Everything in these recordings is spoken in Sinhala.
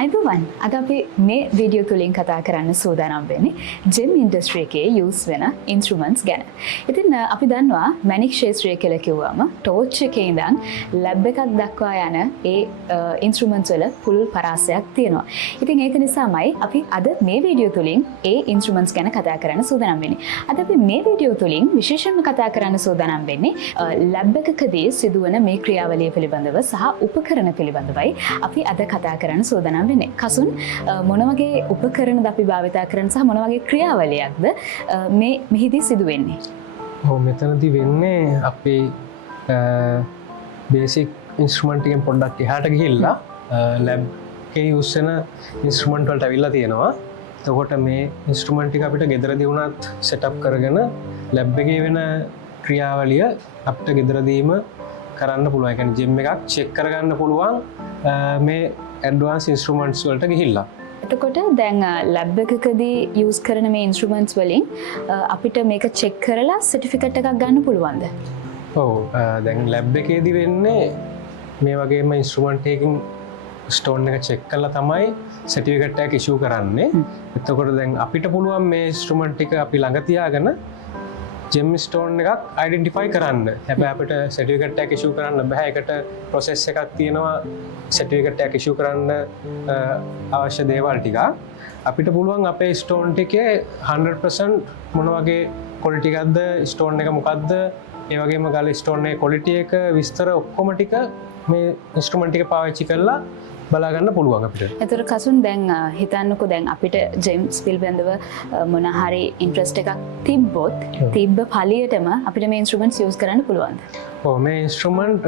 අයිබෝවන් අද අපි මේ වීඩියෝ තුලින් කතා කරන්න සූදානම් වෙන්නේ ජෙම් ඉන්ඩස්ට්‍රි එකේ යූස් වෙන ඉන්ස්ට්‍රුමන්ට්ස් ගැන. ඉතින් අපි දන්නවා මැනික් ක්ෂේත්‍රය කියලා කිව්වම ටෝච් එකේ ඉඳන් ලැබ් එකක් දක්වා යන ඒ ඉන්ස්ට්‍රුමන්ට්ස් වල පුළුල් පරාසයක් තියෙනවා. ඉතින් ඒක නිසාමයි අපි අද මේ වීඩියෝ තුලින් ඒ ඉන්ස්ට්‍රුමන්ට්ස් ගැන කතා කරන්න සූදානම් වෙන්නේ. අද අපි මේ වීඩියෝ තුලින් විශේෂයෙන්ම කතා කරන්න සූදානම් වෙන්නේ ලැබ් එකකදී සිදුවන මේ ක්‍රියාවලිය පිළිබඳව සහ උපකරණ පිළිබඳවයි අපි අද කතා කරන්න සූදානම් වෙන්නේ. කසුන් මොන වගේ උපකරණද අපි භාවිතා කරන සහ මොන වගේ ක්‍රියාවලියක්ද මේ මෙහිදී සිදු වෙන්නේ? ඔව් මෙතනදී වෙන්නේ අපේ බේසික් ඉන්ස්ට්‍රුමන්ට් එකෙන් පොඩ්ඩක් එහාට ගිහිල්ලා ලැබ් එකේ යූස් වෙන ඉන්ස්ට්‍රුමන්ට් වලට අවිල්ලා තියෙනවා. එතකොට මේ ඉන්ස්ට්‍රුමන්ට් ටික අපිට ගෙදරදී වුණත් සෙටප් කරගෙන ලැබ් එකේ වෙන ක්‍රියාවලිය අපිට ගෙදරදීම කරන්න පුළුවන්. ඒ කියන්නේ ජිම් එකක් චෙක් කරගන්න පුළුවන් මේ ඇඩ්වාන්ස් ඉන්ස්ට්‍රුමන්ට්ස් වලට ගිහිල්ලා. එතකොට දැන් ලැබ් එකකදී යූස් කරන මේ ඉන්ස්ට්‍රුමන්ට්ස් වලින් අපිට මේක චෙක් කරලා සර්ටිෆිකට් එකක් ගන්න පුළුවන්ද? ඔව් දැන් ලැබ් එකේදී වෙන්නේ මේ වගේම ඉන්ස්ට්‍රුමන්ට් එකකින් ස්ටෝන් එක චෙක් කරලා තමයි සර්ටිෆිකට් එකක් ඉෂුව කරන්නේ. එතකොට දැන් අපිට පුළුවන් මේ ඉන්ස්ට්‍රුමන්ට් එක අපි ළඟ තියාගෙන ජෙම් ස්ටෝන් එකක් අයිඩෙන්ටිෆයි කරන්න. හැබැයි අපිට සර්ටිෆිකට් එකක් ඉෂුව කරන්න බෑ. ඒකට ප්‍රොසෙස් එකක් තියෙනවා. සර්ටිෆිකට් එකක් ඉෂුව කරන්න අවශ්‍ය දේවල් ටික අපිට පුළුවන් අපේ ස්ටෝන් එකේ 100% මොන වගේ ක්වොලිටි එකක්ද, ස්ටෝන් එක මොකක්ද, ඒ වගේම ගාල ස්ටෝන් එකේ ක්වොලිටි එක විස්තර ඔක්කොම ටික මේ ඉන්ස්ට්‍රුමන්ට් එක පාවිච්චි කරලා බලා ගන්න පුළුවන් අපිට. එතකොට කසුන් දැන් හිතන්නකෝ දැන් අපිට ජෙම්ස් පිළිබඳව මොන හරි ඉන්ට්‍රස්ට් එකක් තිබ්බොත් තිබ්බ පළියටම අපිට මේ ඉන්ස්ට්‍රුමන්ට්ස් යූස් කරන්න පුළුවන්ද? ඔව් මේ ඉන්ස්ට්‍රුමන්ට්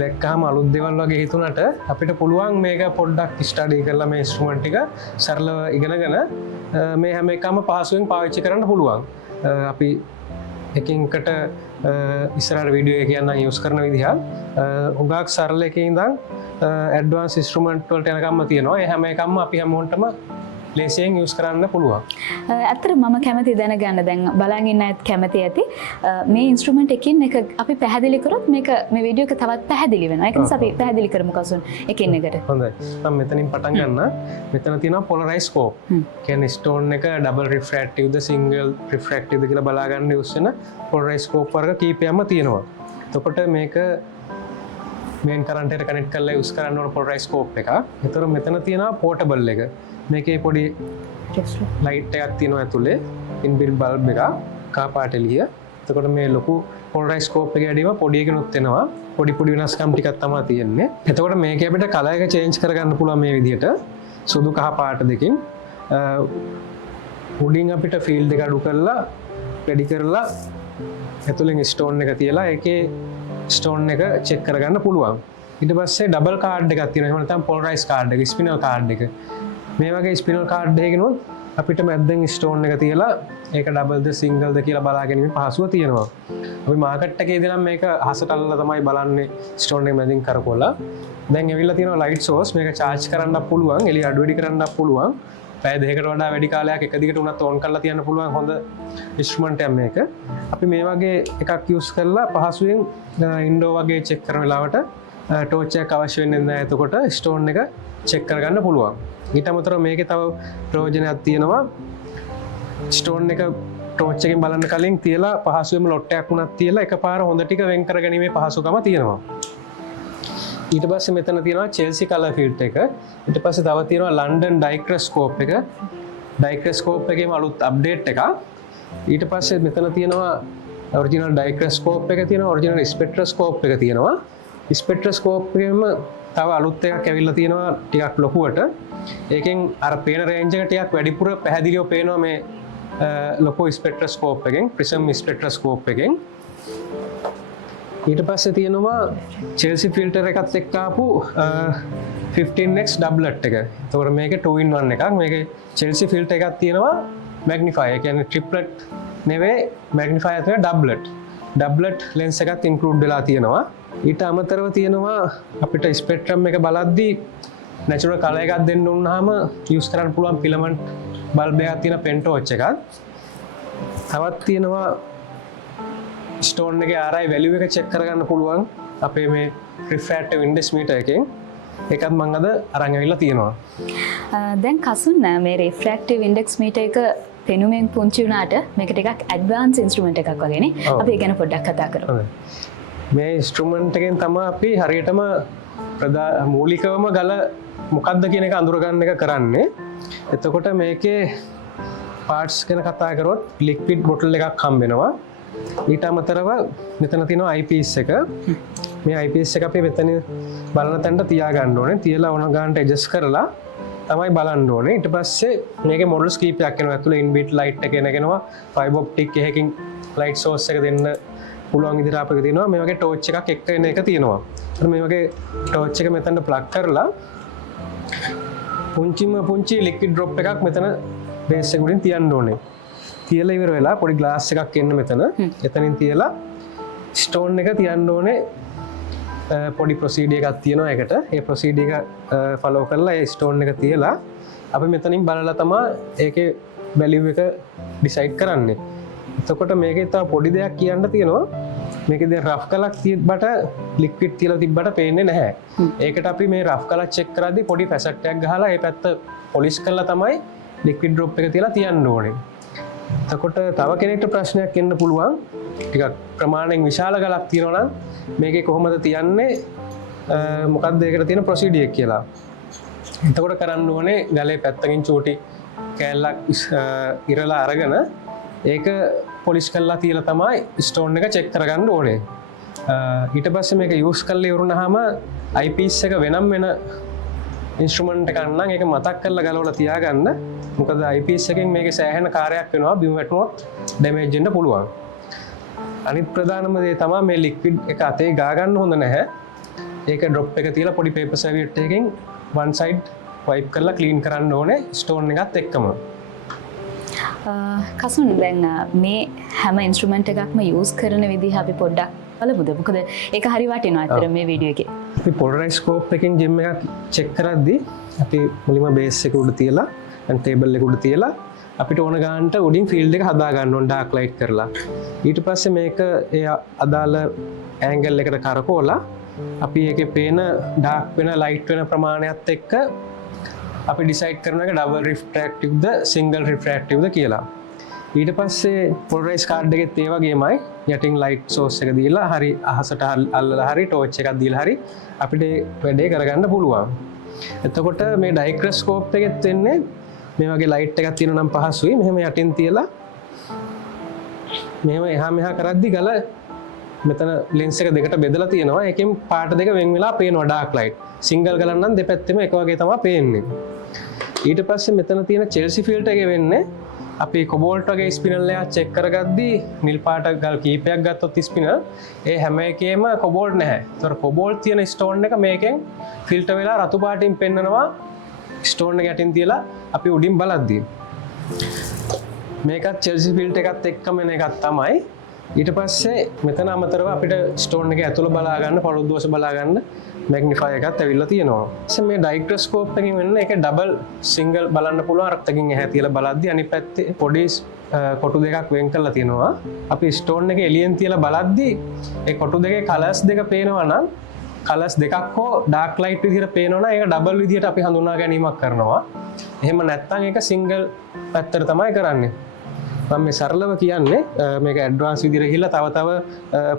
දැක්කාම අලුත් දේවල් වගේ හිතුණට අපිට පුළුවන් මේක පොඩ්ඩක් ස්ටඩි කරලා මේ ඉන්ස්ට්‍රුමන්ට් ටික සරලව ඉගෙනගෙන මේ හැම එකම පහසුවෙන් පාවිච්චි කරන්න පුළුවන්. අපි එකින්කට ඉස්සරහට වීඩියෝ එක කියන්න යූස් කරන විදිහ උගාක් සරල එකේ ඉඳන් ඇඩ්වාන්ස් ඉන්ස්ට්‍රුමන්ට් වලට යනකම්ම තියෙනවා. ඒ හැම එකක්ම අපි හැමෝටම ලේසියෙන් යූස් කරන්න පුළුවන්. ඇත්තට මම කැමති දැනගන්න දැන් බලන් ඉන්න අයත් කැමති ඇති මේ ඉන්ස්ට්‍රුමන්ට් එකකින් එක අපි පැහැදිලි කරොත් මේක මේ වීඩියෝ එක තවත් පැහැදිලි වෙනවා. ඒක නිසා අපි පැහැදිලි කරමු කසුන් එකින් එකට. හොඳයි. මම මෙතනින් පටන් ගන්න. මෙතන තියෙනවා පොලරයිස් ස්කෝප්. කියන්නේ ස්ටෝන් එක ඩබල් රිෆ්‍රැක්ටිව්ද සිංගල් රිෆ්‍රැක්ටිව්ද කියලා බලා ගන්න යූස් වෙන පොලරයිස් ස්කෝප් වර්ග කීපයක්ම තියෙනවා. එතකොට මේක මේන් කරන්ට් එකට කනෙක්ට් කරලා යූස් කරන්න ඕන පොලරයිස් ස්කෝප් එක. ඒතර මෙතන තියෙනවා පෝටබල් එක. මේකේ පොඩි ලයිට් එකක් තියෙනවා ඇතුලේ ඉන්බිල්ට් බල්බ් එක කහ පාට එළිය. එතකොට මේ ලොකු පොලරයිස් ස්කෝප් එකේ ඇඩීම පොඩි එකනොත් එනවා. පොඩි වෙනස්කම් ටිකක් තමයි තියෙන්නේ. එතකොට මේකේ අපිට කලර් එක චේන්ජ් කරගන්න පුළුවන් මේ විදිහට සුදු කහ පාට දෙකකින්. උඩින් අපිට ෆීල්ඩ් එක අඩු කරලා වැඩි කරලා ඇතුලෙන් ස්ටෝන් එක තියලා ඒකේ ස්ටෝන් එක චෙක් කරගන්න පුළුවන්. ඊට පස්සේ ඩබල් කාඩ් එකක් තියෙනවා. එහෙම නැත්නම් පොලරයිස් කාඩ් එක, ස්පිනල් කාඩ් එක. මේ වගේ ස්පිනල් කාඩ් එකකිනුත් අපිට මැද්දෙන් ස්ටෝන් එක තියලා ඒක ඩබල්ද සිංගල්ද කියලා බලා ගැනීම පහසුව තියෙනවා. අපි මාකට් එකේදී නම් මේක අහසට අල්ලලා තමයි බලන්නේ ස්ටෝන් එක මැදින් කරකවලා. දැන් ඇවිල්ලා තියෙනවා ලයිට් සෝස්. මේක charge කරන්නත් පුළුවන්, එළිය අඩු වැඩි කරන්නත් පුළුවන්. පැය දෙකකට වඩා වැඩි කාලයක් එක දිගට උනත් ඕන් කරලා තියන්න පුළුවන් හොඳ ඉන්ස්ට්‍රුමන්ට් එකක් මේක. අපි මේ වගේ එකක් යූස් කරලා පහසුවෙන් ඉන්ඩෝ වගේ චෙක් කරන වෙලාවට ටෝච් එකක් අවශ්‍ය වෙන්නේ නැහැ. එතකොට ස්ටෝන් එක චෙක් කරගන්න පුළුවන්. ඊට අමතරව මේකේ තව ප්‍රයෝජනයක් තියෙනවා. ස්ටෝන් එක ටෝච් එකෙන් බලන්න කලින් තියලා පහසුවෙන්ම ලොට් එකක් උනත් තියලා එකපාර හොඳ ටික වෙන් කරගැනීමේ පහසුකම තියෙනවා. ඊට පස්සේ මෙතන තියෙනවා චෙල්සි කලර් ෆිල්ටර් එක. ඊට පස්සේ තව තියෙනවා ලන්ඩන් ඩයික්‍රොස්කෝප් එක. ඩයික්‍රොස්කෝප් එකේම අලුත් අප්ඩේට් එකක්. ඊට පස්සේ මෙතන තියෙනවා ඔරිජිනල් ඩයික්‍රොස්කෝප් එක තියෙනවා, ඔරිජිනල් ස්පෙක්ට්‍රොස්කෝප් එක තියෙනවා. ස්පෙක්ට්‍රොස්කෝප් එකේම තව අලුත් එකක් ඇවිල්ලා තියෙනවා ටිකක් ලොකුවට. ඒකෙන් අර පේන රේන්ජ් එක ටිකක් වැඩිපුර පැහැදිලිව පේනවා මේ ලොකු ස්පෙක්ට්‍රොස්කෝප් එකෙන්, ප්‍රිසම් ස්පෙක්ට්‍රොස්කෝප් එකෙන්. ඊට පස්සේ තියෙනවා චෙල්සි ෆිල්ටර් එකත් එක්ක ආපු 15x ඩබ්ලට් එක. ඒතකොට මේක 2-in-1 එකක්. මේකේ චෙල්සි ෆිල්ටර් එකක් තියෙනවා මැග්නිෆයි. ඒ කියන්නේ ට්‍රිප්ලට් නෙවෙයි මැග්නිෆයි ඇතුලේ ඩබ්ලට්. ඩබ්ලට් ලෙන්ස් එකත් ඉන්ක්ලූඩ් වෙලා තියෙනවා. ඊට අමතරව තියෙනවා අපිට ස්පෙක්ට්‍රම් එක බලද්දී නැචරල් කලර් එකක් දෙන්න උනහම යූස් කරන්න පුළුවන් ෆිලමන්ට් බල්බ් එකක් තියෙන පෙන්ටෝච් එකක්. තවත් තියෙනවා ස්ටෝන් එකේ RI වැලියු එක චෙක් කරගන්න පුළුවන් අපේ මේ රිෆ්‍රැක්ටිව් ඉන්ඩෙක්ස් මීටර් එකෙන්. එකත් මං අද අරන් ඇවිල්ලා තියෙනවා. දැන් කසුන් මේ රිෆ්‍රැක්ටිව් ඉන්ඩෙක්ස් මීටර් එක පෙනුමෙන් පුංචි වුණාට මේක ටිකක් ඇඩ්වාන්ස් ඉන්ස්ට්‍රුමන්ට් එකක් වගේනේ. අපි ඒ ගැන පොඩ්ඩක් කතා කරමු. මේ ඉන්ස්ට්‍රුමන්ට් එකෙන් තමයි අපි හරියටම මූලිකවම ගල මොකක්ද කියන එක අඳුරගන්න එක කරන්නේ. එතකොට මේකේ පාර්ට්ස් ගැන කතා කරොත් ලික්විඩ් බොටල් එකක් හම්බ වෙනවා. ඊට අමතරව මෙතන තියෙනවා IPS එක. මේ IPS එක අපි මෙතන බලන තැනට තියාගන්න ඕනේ. තියලා ඕන ගන්නට ඇඩ්ජස්ට් කරලා තමයි බලන්න ඕනේ. ඊට පස්සේ මේකේ මොඩල්ස් කීපයක් එනවා. ඇතුලේ ඉන්බිල්ට් ලයිට් එක එනගෙනවා. ෆයිබර් ඔප්ටික් එකකින් ලයිට් සෝස් එක දෙන්න පුළුවන් විදිහට අපිට තියෙනවා. මේ වගේ ටෝච් එකක් එක්ක එන එක තියෙනවා. මේ වගේ ටෝච් එක මෙතනට ප්ලග් කරලා පුංචි ලික්විඩ් ඩ්‍රොප් එකක් මෙතන බේස් එක උඩින් තියන්න ඕනේ. තියලා ඉවර වෙලා පොඩි ග්ලාස් එකක් එන්න මෙතන. එතනින් තියලා ස්ටෝන් එක තියන්න ඕනේ. පොඩි ප්‍රොසීඩියර් එකක් තියෙනවා ඒකට. ඒ ප්‍රොසීඩියර් එක ෆලෝ කරලා ඒ ස්ටෝන් එක තියලා අපි මෙතනින් බලලා තමයි ඒකේ වැලියු එක ඩිසයිඩ් කරන්නේ. එතකොට මේකේ තව පොඩි දෙයක් කියන්න තියෙනවා. මේකේ දැන් රෆ් කලක් තිබ්බට ලික්විඩ් තියලා තිබ්බට පේන්නේ නැහැ. ඒකට අපි මේ රෆ් කලක් චෙක් කරද්දී පොඩි ෆැසට් එකක් ගහලා ඒ පැත්ත පොලිෂ් කරලා තමයි ලික්විඩ් ඩ්‍රොප් එක තියලා තියන්න ඕනේ. එතකොට තව කෙනෙක්ට ප්‍රශ්නයක් එන්න පුළුවන්. ටිකක් ප්‍රමාණයෙන් විශාල ගලක් තියෙනවා නම් මේකේ කොහොමද තියන්නේ? මොකක්ද ඒකට තියෙන ප්‍රොසීඩියර් කියලා. එතකොට කරන්න ඕනේ ගලේ පැත්තකින් චූටි කෑල්ලක් ඉරලා අරගෙන ඒක පොලිෂ් කරලා තියලා තමයි ස්ටෝන් එක චෙක් කරගන්න ඕනේ. ඊට පස්සේ මේක යූස් කරලා ඉවරුනහම IPS එක වෙනම් වෙන ඉන්ස්ට්‍රුමන්ට් එකක් නම් ඒක මතක් කරලා ගලවලා තියාගන්න. මොකද IPS එකෙන් මේකේ සෑහෙන කාර්යයක් වෙනවා. බිම වැටුනොත් ඩැමේජ් වෙන්න පුළුවන්. අනිත් ප්‍රධානම දේ තමයි මේ ලික්විඩ් එක අතේ ගා ගන්න හොඳ නැහැ. ඒක ඩ්‍රොප් එක තියලා පොඩි පේපර් සර්වියට් එකකින් one side wipe කරලා clean කරන්න ඕනේ ස්ටෝන් එකත් එක්කම. කසුන් දැන් මේ හැම ඉන්ස්ට්‍රුමන්ට් එකක්ම යූස් කරන විදිහ අපි පොඩ්ඩක් බලමුද? මොකද ඒක හරි වටිනවා අතර මේ වීඩියෝ එකේ. අපි පොලරයිස්කෝප් එකෙන් ජෙම් එකක් චෙක් කරද්දී අපි මුලින්ම බේස් එක උඩ තියලා දැන් ටේබල් එක උඩ තියලා අපිට ඕන ගන්නට උඩින් ෆීල්ඩ් එක හදා ගන්න ඕන ඩාර්ක් ලයිට් කරලා. ඊට පස්සේ මේක ඒ අදාළ ඇන්ගල් එකට කරකවලා අපි ඒකේ පේන ඩාර්ක් වෙන ලයිට් වෙන ප්‍රමාණයත් එක්ක අපි ඩිසයිඩ් කරන එක ඩබල් රිෆ්‍රැක්ටිව්ද සිංගල් රිෆ්‍රැක්ටිව්ද කියලා. ඊට පස්සේ පොලරයිස් කාඩ් එකෙත් ඒ වගේමයි යටින් ලයිට් සෝස් එක දීලා හරි අහසට අල්ලලා හරි ටෝච් එකක් දීලා හරි අපිට වැඩේ කරගන්න පුළුවන්. එතකොට මේ ඩයික්‍රොස්කෝප් එකෙත් වෙන්නේ මේ වගේ ලයිට් එකක් තියෙනවා නම් පහසුයි. මෙහෙම යටින් තියලා මෙහෙම එහා මෙහා කරද්දි ගල මෙතන ලෙන්ස් එක දෙකට බෙදලා තියෙනවා. ඒකෙන් පාට දෙක වෙන් වෙලා පේනවා ඩාර්ක් ලයිට්. සිංගල් ගලන් නම් දෙපැත්තෙම එක වගේ තමයි පේන්නේ. ඊට පස්සේ මෙතන තියෙන චෙල්සි ෆිල්ටර් එක වෙන්නේ අපි කොබෝල්ට් වගේ ස්පිනල් එකක් චෙක් කරගද්දී නිල් පාට ගල් කීපයක් ගත්තොත් ස්පිනල් ඒ හැම එකේම කොබෝල්ට් නැහැ. ඒතර කොබෝල්ට් තියෙන ස්ටෝන් එක මේකෙන් ෆිල්ටර් වෙලා රතු පාටින් පෙන්නනවා ස්ටෝන් එක යටින් තියලා අපි උඩින් බලද්දී. මේකත් චෙල්සි ෆිල්ටර් එකත් එක්කම එන එකක් තමයි. ඊට පස්සේ මෙතන අමතරව අපිට ස්ටෝන් එක ඇතුළ බලා ගන්න පළොද්දෝෂ බලා ගන්න මැග්නිෆයි එකත් ඇවිල්ලා තියෙනවා. මේ ඩයික්‍රොස්කෝප් එකකින් වෙන්නේ ඒක ඩබල් සිංගල් බලන්න පුළුවන්. අර්ථකින් එහා තියලා බලද්දී අනිත් පැත්තේ පොඩි කොටු දෙකක් වෙන් කරලා තියෙනවා. අපි ස්ටෝන් එක එළියෙන් තියලා බලද්දී ඒ කොටු දෙකේ කලර්ස් දෙක පේනවා නම් කලර්ස් දෙකක් හෝ ඩාර්ක් ලයිට් විදිහට පේනවා නම් ඒක ඩබල් විදිහට අපි හඳුනා ගැනීමක් කරනවා. එහෙම නැත්නම් ඒක සිංගල් පැත්තට තමයි කරන්නේ. මම මේ සරලව කියන්නේ මේක ඇඩ්වාන්ස් විදිහට ගිහිල්ලා තව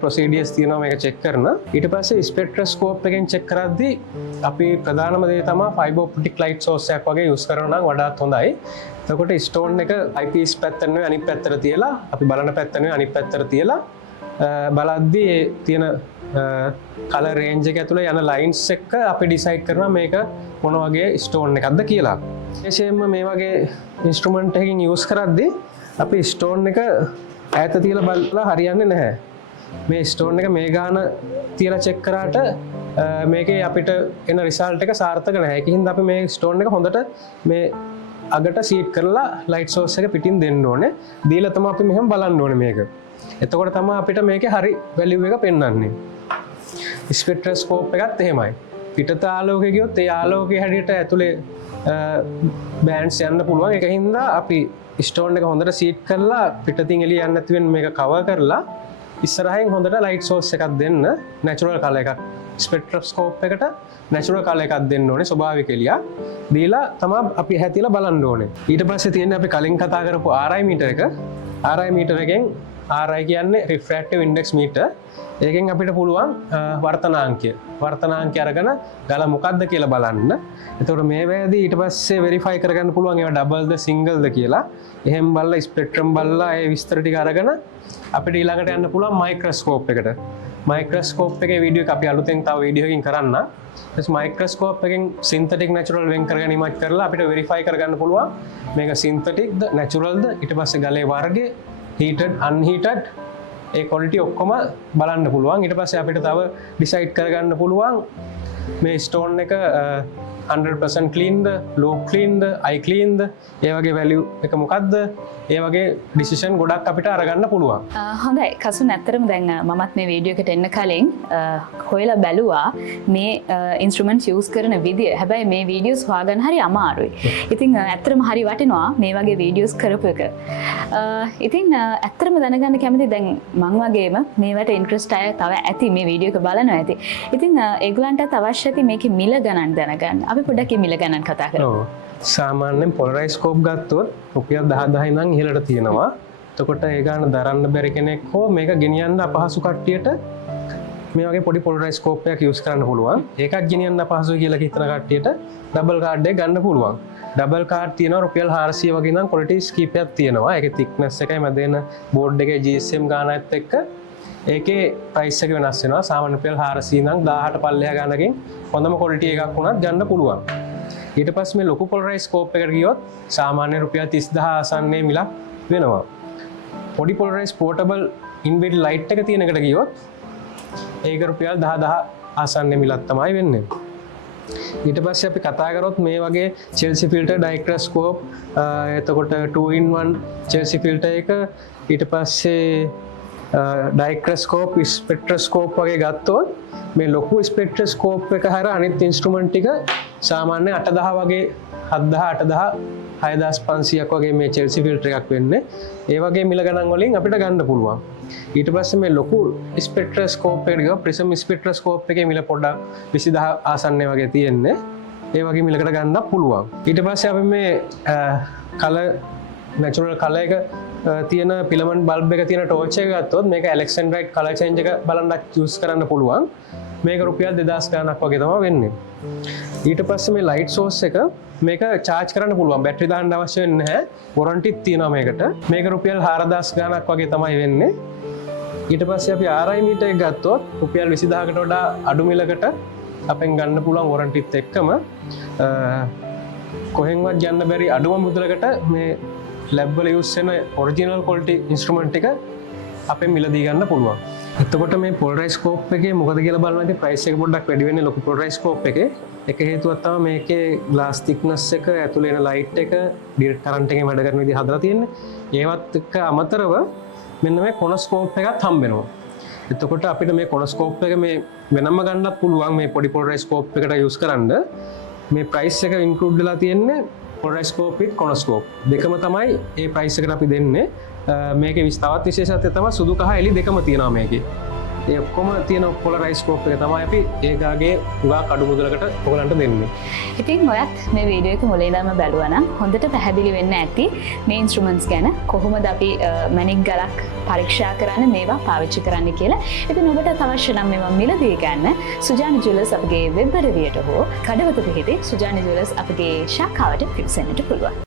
ප්‍රොසීඩියර්ස් තියෙනවා මේක චෙක් කරන. ඊට පස්සේ ස්පෙක්ට්‍රොස්කෝප් එකෙන් චෙක් කරද්දී අපි ප්‍රධානම දේ තමයි ෆයිබර් ඔප්ටික් ලයිට් සෝස් එකක් වගේ යූස් කරනවා නම් වඩාත් හොඳයි. එතකොට ස්ටෝන් එක IPS පැත්තට නෙවෙයි අනිත් පැත්තට තියලා අපි බලන පැත්ත නෙවෙයි අනිත් පැත්තට තියලා බලද්දී ඒ තියෙන කලර් රේන්ජ් එක ඇතුළේ යන ලයින්ස් එක්ක අපි ඩිසයිඩ් කරනවා මේක මොන වගේ ස්ටෝන් එකක්ද කියලා. විශේෂයෙන්ම මේ වගේ ඉන්ස්ට්‍රුමන්ට් එකකින් යූස් කරද්දී අපි ස්ටෝන් එක ඈත තියලා බලලා හරියන්නේ නැහැ. මේ ස්ටෝන් එක මේ ගාන තියලා චෙක් කරාට මේකේ අපිට එන රිසල්ට් එක සාර්ථක නැහැ. ඒකින්ද අපි මේ ස්ටෝන් එක හොඳට මේ අගට සීට් කරලා ලයිට් සෝස් එක පිටින් දෙන්න ඕනේ. දීලා තමයි අපි මෙහෙම බලන්න ඕනේ මේක. එතකොට තමයි අපිට මේකේ හරි වැලියු එක පෙන්වන්නේ. ස්පෙක්ට්‍රොස්කෝප් එකත් එහෙමයි. පිටත ආලෝකය ගියොත් ඒ ආලෝකයේ හැඩයට ඇතුලේ බෑන්ඩ්ස් යන්න පුළුවන්. ඒකින්ද අපි ස්ටෝන් එක හොඳට සීට් කරලා පිටතින් එළිය යන්න නැති වෙන මේක කවර් කරලා ඉස්සරහින් හොඳට ලයිට් සෝස් එකක් දෙන්න නැචරල් කලර් එකක් ස්පෙක්ට්‍රොස්කෝප් එකට නැචුරල් කලර් එකක් දෙන්න ඕනේ ස්වභාවික එළියක්. දීලා තමයි අපි හැතිලා බලන්න ඕනේ. ඊට පස්සේ තියෙන්නේ අපි කලින් කතා කරපු RI මීටර එක. RI මීටර එකෙන් RI කියන්නේ refractive index meter. ඒකෙන් අපිට පුළුවන් වර්තනාංකය අරගෙන ගල මොකක්ද කියලා බලන්න. එතකොට මේ වේදී ඊට පස්සේ වෙරිෆයි කරගන්න පුළුවන් ඒවා ඩබල්ද සිංගල්ද කියලා. එහෙම බලලා ස්පෙක්ට්‍රම් බලලා ඒ විස්තර ටික අරගෙන අපිට ඊළඟට යන්න පුළුවන් මයික්‍රොස්කෝප් එකට. මයික්‍රොස්කෝප් එකේ වීඩියෝ එක අපි අලුතෙන් තව වීඩියෝ එකකින් කරන්න. ඊට මයික්‍රොස්කෝප් එකෙන් සින්තටික් නැචරල් වෙන් කරගෙන ඉමේජ් කරලා අපිට වෙරිෆයි කරගන්න පුළුවන් මේක සින්තටික්ද නැචරල්ද ඊට පස්සේ ගලේ වර්ගය heated unheated ඒ quality ඔක්කොම බලන්න පුළුවන්. ඊට පස්සේ අපිට තව decide කරගන්න පුළුවන් මේ stone එක 100% cleanද, low cleanද, eye cleanද, ඒ වගේ value එක මොකක්ද? ඒ වගේ decision ගොඩක් අපිට අරගන්න පුළුවන්. හොඳයි. කසුන් ඇත්තටම දැන් මමත් මේ වීඩියෝ එකට එන්න කලින් හොයලා බැලුවා මේ instruments use කරන විදිය. හැබැයි මේ වීඩියෝස් හොයාගන්න හරි අමාරුයි. ඉතින් ඇත්තටම හරි වටිනවා මේ වගේ වීඩියෝස් කරපු එක. ඉතින් ඇත්තටම දැනගන්න කැමති දැන් මං වගේම මේවට ඉන්ට්‍රස්ට් අය තව ඇති මේ වීඩියෝ එක බලනවා ඇති. ඉතින් ඒගොල්ලන්ටත් අවශ්‍ය ඇති මේකේ මිල ගණන් දැනගන්න. අපි පොඩ්ඩක් මිල ගණන් කතා කරමු. සාමාන්‍යයෙන් පොලරයිස්කෝප් ගත්තොත් රුපියල් 10,000 ඉඳන් ඉහළට තියෙනවා. එතකොට ඒ ගාන දරන්න බැරි කෙනෙක් හෝ මේක ගෙනියන්න අපහසු කට්ටියට මේ වගේ පොඩි පොලරයිස්කෝප් එකක් යූස් කරන්න පුළුවන්. ඒකත් ගෙනියන්න අපහසුයි කියලා හිතන කට්ටියට ඩබල් කාඩ් එක ගන්න පුළුවන්. ඩබල් කාඩ් තියෙනවා රුපියල් 400 වගේ නම් ක්වොලිටිස් කීපයක් තියෙනවා. ඒකේ thickness එකයි මැදෙන බෝඩ් එකේ GSM ගානත් එක්ක ඒකේ ප්‍රයිස් එක වෙනස් වෙනවා. සාමාන්‍ය රුපියල් 400 ඉඳන් 18 පල්ලෙහා ගානකින් හොඳම ක්වොලිටි එකක් වුණත් ගන්න පුළුවන්. ඊට පස්සේ මේ ලොකු පොලරයිස්කෝප් එකට ගියොත් සාමාන්‍ය රුපියල් 30000 ආසන්නයේ මිලක් වෙනවා. පොඩි පොලරයිස් පෝටබල් ඉන්බිල්ට් ලයිට් එක තියෙන එකට ගියොත් ඒක රුපියල් 10000 ආසන්නයේ මිලක් තමයි වෙන්නේ. ඊට පස්සේ අපි කතා කරොත් මේ වගේ චෙල්සි ෆිල්ටර් ඩයික්‍රොස්කෝප් එතකොට 2-in-1 චෙල්සි ෆිල්ටර් එක ඊට පස්සේ ඩයික්‍රොස්කෝප් ස්පෙක්ට්‍රොස්කෝප් වගේ ගත්තොත් මේ ලොකු ස්පෙක්ට්‍රොස්කෝප් එක හැර අනිත් ඉන්ස්ට්‍රුමන්ට් ටික සාමාන්‍ය 8000 වගේ 7000 8000 6500ක් වගේ මේ චෙල්සි ෆිල්ටර් එකක් වෙන්නේ. ඒ වගේ මිල ගණන් වලින් අපිට ගන්න පුළුවන්. ඊට පස්සේ මේ ලොකු ස්පෙක්ට්‍රොස්කෝප් එකට ගියා ප්‍රිසම් ස්පෙක්ට්‍රොස්කෝප් එකේ මිල පොඩ්ඩක් 20000 ආසන්නයේ වගේ තියෙන්නේ. ඒ වගේ මිලකට ගන්න පුළුවන්. ඊට පස්සේ අපි මේ කලර් නැචරල් කලර් එක තියෙන පිලමන්ට් බල්බ් එක තියෙන ටෝච් එක ගත්තොත් මේක ඇලෙක්සැන්ඩ්‍රයිට් කලර් චේන්ජ් එක බලන්නත් යූස් කරන්න පුළුවන්. මේක රුපියල් 2000 ගාණක් වගේ තමයි වෙන්නේ. ඊට පස්සේ මේ ලයිට් සෝස් එක මේක charge කරන්න පුළුවන්. බැටරි දාන්න අවශ්‍ය වෙන්නේ නැහැ. වොරන්ටිත් තියෙනවා මේකට. මේක රුපියල් 4000 ගාණක් වගේ තමයි වෙන්නේ. ඊට පස්සේ අපි RI මීටර් එක ගත්තොත් රුපියල් 20000කට වඩා අඩු මිලකට අපෙන් ගන්න පුළුවන් වොරන්ටිත් එක්කම කොහෙන්වත් යන්න බැරි අඩුම මුදලකට මේ ලැබ් වල යූස් වෙන ඔරිජිනල් ක්වොලිටි ඉන්ස්ට්‍රුමන්ට් එක අපෙන් මිලදී ගන්න පුළුවන්. එතකොට මේ පොලරයිස්කෝප් එකේ මොකද කියලා බලනකොට ප්‍රයිස් එක පොඩ්ඩක් වැඩි වෙන්නේ ලොකු පොලරයිස්කෝප් එකේ. එක හේතුවක් තමයි මේකේ ග්ලාස් thickness එක ඇතුලේ එන ලයිට් එක ඩිරෙක්ට් කරන්ට් එකෙන් වැඩ කරන විදිහ හදලා තියෙන්නේ. ඒවත් එක්ක අමතරව මෙන්න මේ කොනස්කෝප් එකත් හම්බ වෙනවා. එතකොට අපිට මේ කොනස්කෝප් එක මේ වෙනම ගන්නත් පුළුවන් මේ පොඩි පොලරයිස්කෝප් එකට යූස් කරන්න. මේ ප්‍රයිස් එක ඉන්ක්ලූඩ් වෙලා තියෙන්නේ පොලරයිස්කෝප් with කොනස්කෝප්. දෙකම තමයි මේ ප්‍රයිස් එකට අපි දෙන්නේ. මේකේ තවත් විශේෂත්වය තමයි සුදු කහ එළි දෙකම තියෙනවා මේකේ. ඒ ඔක්කොම තියෙන පොලරයිස්කෝප් එක තමයි අපි ඒකාගේ උගා කඩු මුදලකට ඔයගලන්ට දෙන්නේ. ඉතින් ඔයත් මේ වීඩියෝ එක මුලින් ඉඳන්ම බැලුවා නම් හොඳට පැහැදිලි වෙන්න ඇති මේ ඉන්ස්ට්‍රුමන්ට්ස් ගැන කොහොමද අපි මැණික් ගලක් පරීක්ෂා කරන්න මේවා පාවිච්චි කරන්න කියලා. ඉතින් ඔබට අවශ්‍ය නම් මේවා මිලදී ගන්න සුජාන ජුවලර්ස් අපගේ වෙබ් අඩවියට හෝ කඩවත පිහිටි සුජාන ජුවලර්ස් අපගේ ශාඛාවට පිවිසෙන්නට පුළුවන්.